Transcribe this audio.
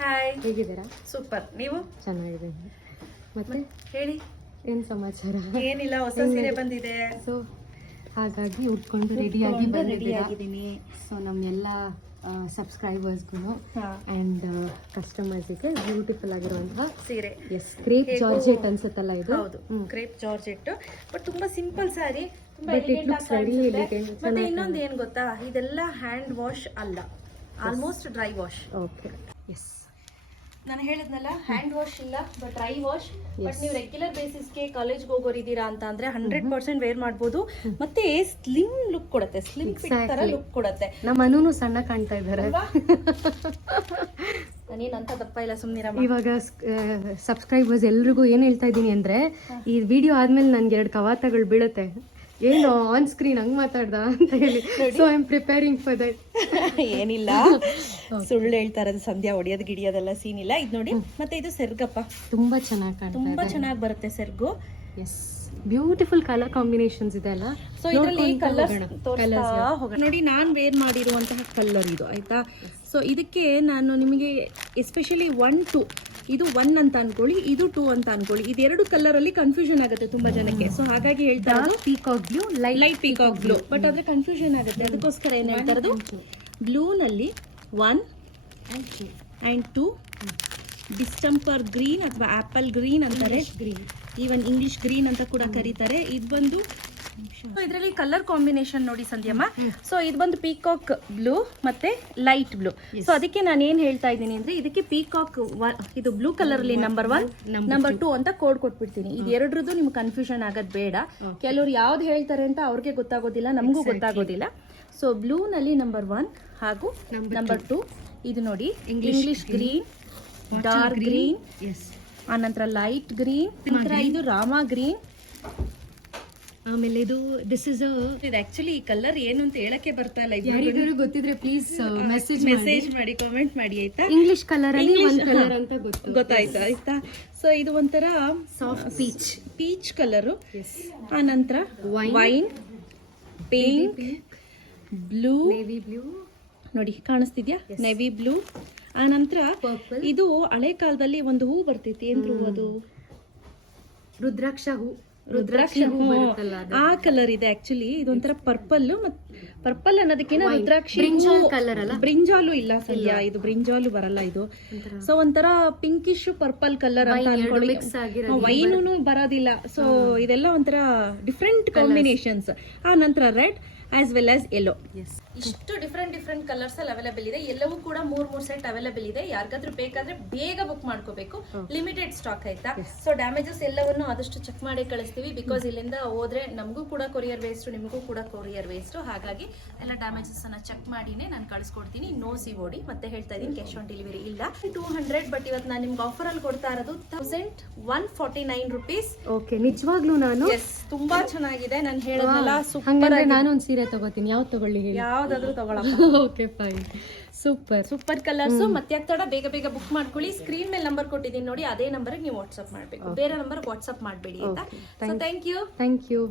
Hi, ಹೇಗಿದ್ದೀರಾ? Super. ನೀವು? ಚೆನ್ನಾಗಿದ್ದೀನಿ. ಮತ್ತೆ ಹೇಳಿ. ಏನು ಸಮಾಚಾರ? ಏನಿಲ್ಲ, ಹೊಸ ಸೀರೆ ಬಂದಿದೆ. ಸೊ ಹಾಗಾಗಿ ಉಟ್ಕೊಂಡು ರೆಡಿಯಾಗಿ ಬಂದಿದ್ದೀರಾ. ಆಗಿದ್ದೀನಿ. ಸೊ ನಮ್ಮೆಲ್ಲ ಸಬ್ಸ್ಕ್ರೈಬರ್ಸ್ಗೂ ಆ್ಯಂಡ್ ಕಸ್ಟಮರ್ಸಿಗೆ ಬ್ಯೂಟಿಫುಲ್ ಆಗಿರುವಂತಹ ಸೀರೆ. ಎಸ್, ಕ್ರೇಪ್ ಜಾರ್ಜೆಟ್ ಅನ್ಸುತ್ತಲ್ಲ ಇದು? ಹೌದು, ಕ್ರೇಪ್ ಜಾರ್ಜೆಟ್. ಬಟ್ ತುಂಬಾ ಸಿಂಪಲ್ ಸ್ಯಾರಿ, ತುಂಬಾ But it looks very elegant. ಮತ್ತೆ ಇನ್ನೊಂದು ಏನ್ ಗೊತ್ತಾ, ಇದೆಲ್ಲ ಹ್ಯಾಂಡ್ ವಾಶ್ ಅಲ್ಲ, almost dry wash. Okay, yes. ನಾನು ಹೇಳಿದ್ನಲ್ಲ, ಹ್ಯಾಂಡ್ ವಾಶ್ ಇಲ್ಲ ಬಟ್ ಡ್ರೈ ವಾಶ್. ಬಟ್ ನೀವು ರೆಗ್ಯುಲರ್ ಬೇಸಿಸ್ಗೆ ಕಾಲೇಜ್ಗೆ ಹೋಗೋರಿದ್ದೀರಾ ಅಂತ ಅಂದ್ರೆ 100% ವೇರ್ ಮಾಡ್ಬೋದು. ಮತ್ತೆ ಸ್ಲಿಮ್ ಲುಕ್ ಕೊಡುತ್ತೆ, ಸ್ಲಿಮ್ ಫಿಟ್ ತರ ಲುಕ್ ಕೊಡುತ್ತೆ. ನಮ್ಮ ಅನೂನು ಸಣ್ಣ ಕಾಣ್ತಾ ಇದ್ದಾರೆ. ನಾನೇನಂತ ದಪ್ಪ ಇಲ್ಲ, ಸುಮ್ಮನಿರಮ್ಮ. ಇವಾಗ ಸಬ್ಸ್ಕ್ರೈಬರ್ಸ್ ಎಲ್ರಿಗೂ ಏನು ಹೇಳ್ತಾ ಇದ್ದೀನಿ ಅಂದ್ರೆ, ಈ ವಿಡಿಯೋ ಆದ್ಮೇಲೆ ನನ್ಗೆ 2 ಕವಾತಗಳು ಬೀಳುತ್ತೆ. ಏನು ಆನ್ ಸ್ಕ್ರೀನ್ ಹಂಗ್ ಮಾತಾಡ್ದ ಅಂತ ಹೇಳಿ. So I am preparing for that. ಏನಿಲ್ಲ, ಸುಳ್ಳು ಹೇಳ್ತಾ ಇರೋದು. ಸಂಧ್ಯಾ ಹೊಡಿಯೋದು ಗಿಡಿಯೋದೆಲ್ಲ ಸೀನ್ ಇಲ್ಲ. ಇದು ನೋಡಿ, ಮತ್ತೆ ಇದು ಸೆರ್ಗಪ್ಪ, ತುಂಬಾ ಚೆನ್ನಾಗಿ ಕಾಣ್ತಾ ತುಂಬಾ ಚೆನ್ನಾಗಿ ಬರುತ್ತೆ ಸೆರ್ಗು. ಎಸ್, ಬ್ಯೂಟಿಫುಲ್ ಕಲರ್ ಕಾಂಬಿನೇಷನ್ಸ್ ಇದೆ ಅಲ್ಲ. ಸೊ ಇದರಲ್ಲಿ ಕಲರ್ ನೋಡಿ, ನಾನ್ ವೇರ್ ಮಾಡಿರುವಂತಹ ಕಲರ್ ಇದು, ಆಯ್ತಾ. ಸೊ ಇದಕ್ಕೆ ನಾನು ನಿಮಗೆ ಎಸ್ಪೆಷಲಿ 1, 2, ಇದು 1 ಅಂತ ಅನ್ಕೊಳ್ಳಿ, ಇದು 2 ಅಂತ ಅನ್ಕೊಳ್ಳಿ. ಇದೆರಡು ಕಲರ್ ಅಲ್ಲಿ ಕನ್ಫ್ಯೂಷನ್ ಆಗುತ್ತೆ ತುಂಬಾ ಜನಕ್ಕೆ. ಸೊ ಹಾಗಾಗಿ ಹೇಳ್ತಾ ಇರೋದು peacock blue, light peacock blue. But ಆದ್ರೆ ಕನ್ಫ್ಯೂಷನ್ ಆಗುತ್ತೆ, ಅದಕ್ಕೋಸ್ಕರ ಏನ್ ಹೇಳ್ತಾ ಇರೋದು, ಬ್ಲೂ ನಲ್ಲಿ 1 and 2, ಡಿಸ್ಟಂಪರ್ ಗ್ರೀನ್ ಅಥವಾ ಆಪಲ್ ಗ್ರೀನ್ ಅಂತಾರೆ, ಈವನ್ ಇಂಗ್ಲಿಷ್ ಗ್ರೀನ್ ಅಂತ ಕೂಡ ಕರೀತಾರೆ. ಇದು ಬಂದು ಇದರಲ್ಲಿ ಕಲರ್ ಕಾಂಬಿನೇಷನ್ ನೋಡಿ ಸಂಧ್ಯಮ್ಮ. ಸೊ ಇದು ಬಂದು ಪೀಕಾಕ್ ಬ್ಲೂ ಮತ್ತೆ ಲೈಟ್ ಬ್ಲೂ. ಸೊ ಅದಕ್ಕೆ ನಾನು ಏನ್ ಹೇಳ್ತಾ ಇದ್ದೀನಿ ಅಂದ್ರೆ, ಇದಕ್ಕೆ ಪೀಕಾಕ್ ಇದು ಬ್ಲೂ ಕಲರ್ ಅಲ್ಲಿ ನಂಬರ್ 1, ನಂಬರ್ 2 ಅಂತ ಕೋಡ್ ಕೊಟ್ಬಿಡ್ತೀನಿ. ಇದು ಎರಡರದ್ದು ನಿಮ್ಗೆ ಕನ್ಫ್ಯೂಷನ್ ಆಗೋದು ಬೇಡ. ಕೆಲವ್ರು ಯಾವ್ದು ಹೇಳ್ತಾರೆ ಅಂತ ಅವ್ರಿಗೆ ಗೊತ್ತಾಗೋದಿಲ್ಲ, ನಮಗೂ ಗೊತ್ತಾಗೋದಿಲ್ಲ. ಸೊ ಬ್ಲೂ ನಲ್ಲಿ ನಂಬರ್ 1 ಹಾಗೂ ನಂಬರ್ 2. ಇದು ನೋಡಿ, ಇಂಗ್ಲಿಷ್ ಗ್ರೀನ್, ಡಾರ್ಕ್ ಗ್ರೀನ್, ಆನಂತರ ಲೈಟ್ ಗ್ರೀನ್, ನಂತರ ಇದು ರಾಮ ಗ್ರೀನ್. ಆಮೇಲೆ ಇದು ದಿಸ್ ಇಸ್ ಇದು ಆಕ್ಚುಲಿ ಈ ಕಲರ್ ಏನು ಅಂತ ಹೇಳಕ್ಕೆ ಬರ್ತಾ ಇಲ್ಲ. ಯಾರಿಗಾರು ಗೊತ್ತಿದ್ರೆ ಪ್ಲೀಸ್ ಮೆಸೇಜ್ ಮಾಡಿ, ಕಾಮೆಂಟ್ ಮಾಡಿ, ಆಯ್ತಾ. ಇಂಗ್ಲಿಷ್ ಕಲರ್ ಅಲ್ಲಿ ಒಂದು ಕಲರ್ ಅಂತ ಗೊತ್ತಾಯ್ತು, ಆಯ್ತಾ. ಸೊ ಇದು ಒಂಥರ ಸಾಫ್ಟ್ ಪೀಚ್ ಕಲರ್. ಆ ನಂತರ wine, pink, blue, navy blue ನೋಡಿ ಕಾಣಿಸ್ತಿದ್ಯಾ, ನೇವಿ ಬ್ಲೂ. ಆ ನಂತರ ಇದು ಹಳೆ ಕಾಲದಲ್ಲಿ ಒಂದು ಹೂ ಬರ್ತೈತಿ, ಏನ್ ಹೂ ಅದು, ರುದ್ರಾಕ್ಷ ಹೂ. ಹೂ ಆ ಕಲರ್ ಇದೆ ಆಕ್ಚುಲಿ. ಇದೊಂಥರ ಪರ್ಪಲ್. ಪರ್ಪಲ್ ಅನ್ನೋದಕ್ಕಿಂತ ರುದ್ರಾಕ್ಷಿ ಕಲರ್ ಅಲ್ಲ, ಬ್ರಿಂಜಾಲು ಇಲ್ಲ ಸಂಧ್ಯಾ, ಇದು ಬ್ರಿಂಜಾಲು ಬರಲ್ಲ ಇದು. ಸೊ ಒಂಥರ ಪಿಂಕಿಶ್ ಪರ್ಪಲ್ ಕಲರ್ ಅಂತ ಅನ್ಕೊಳ್ಳಿ. ವೈನು ಬರೋದಿಲ್ಲ. ಸೊ ಇದೆಲ್ಲ ಒಂಥರ ಡಿಫ್ರೆಂಟ್ ಕಾಂಬಿನೇಷನ್ಸ್. ಆ ನಂತರ red as well as yellow. ಇಷ್ಟು ಡಿಫ್ರೆಂಟ್ ಕಲರ್ಸ್ ಅಲ್ಲಿ ಅವೈಲೇಬಲ್ ಇದೆ. ಎಲ್ಲವೂ ಕೂಡ 3 ಸೆಟ್ ಅವೈಲೇಬಲ್ ಇದೆ. ಯಾರಿಗಾದ್ರೂ ಬೇಕಾದ್ರೆ ಬೇಗ ಬುಕ್ ಮಾಡ್ಕೋಬೇಕು, ಲಿಮಿಟೆಡ್ ಸ್ಟಾಕ್, ಆಯ್ತಾ. ಸೊ ಡ್ಯಾಮೇಜಸ್ ಎಲ್ಲವನ್ನು ಆದಷ್ಟು ಚೆಕ್ ಮಾಡಿ ಕಳಿಸ್ತೀವಿ. ಬಿಕಾಸ್ ಇಲ್ಲಿಂದ ಹೋದ್ರೆ ನಮಗೂ ಕೂಡ ಕೊರಿಯರ್ ವೇಸ್ಟ್, ನಿಮಗೂ ಕೂಡ ಕೊರಿಯರ್ ವೇಸ್ಟ್. ಹಾಗಾಗಿ ಎಲ್ಲ ಡ್ಯಾಮೇಜಸ್ ಅನ್ನ ಚೆಕ್ ಮಾಡಿನೇ ನಾನು ಕಳಿಸ್ಕೊಡ್ತೀನಿ. No COD. ಮತ್ತೆ ಹೇಳ್ತಾ ಇದೀನಿ, ಕ್ಯಾಶ್ ಆನ್ ಡೆಲಿವರಿ ಇಲ್ಲ. 200. ಬಟ್ ಇವತ್ತು ನಾನು ನಿಮ್ಗೆ ಆಫರ್ ಅಲ್ಲಿ ಕೊಡ್ತಾ ಇರೋದು 1149 rupees. ಓಕೆ, ನಿಜವಾಗ್ಲೂ ನಾನು ತುಂಬಾ ಚೆನ್ನಾಗಿದೆ. ನಾನು ಹೇಳೋದಲ್ಲ, ಸೂಪರ್. ನಾನು ಒಂದು ಸೀರೆ ತಗೋತೀನಿ. ಯಾವ್ದು ತಗೊಳ್ಳಿ ಹೇಳಿ? ಯಾವ್ದಾದ್ರು ತಗೊಳಪ್ಪ. Okay, fine. Super colours. ಮತ್ತೆ ಯಾಕೆ ಬೇಗ ಬುಕ್ ಮಾಡ್ಕೊಳ್ಳಿ. ಸ್ಕ್ರೀನ್ ಮೇಲೆ ನಂಬರ್ ಕೊಟ್ಟಿದ್ದೀನಿ ನೋಡಿ, ಅದೇ ನಂಬರ್ ನೀವು ವಾಟ್ಸ್ಆಪ್ ಮಾಡಬೇಕು. ಬೇರೆ ನಂಬರ್ ವಾಟ್ಸ್ಆಪ್ ಮಾಡಬೇಡಿ, ಆಯ್ತಾ. So thank you.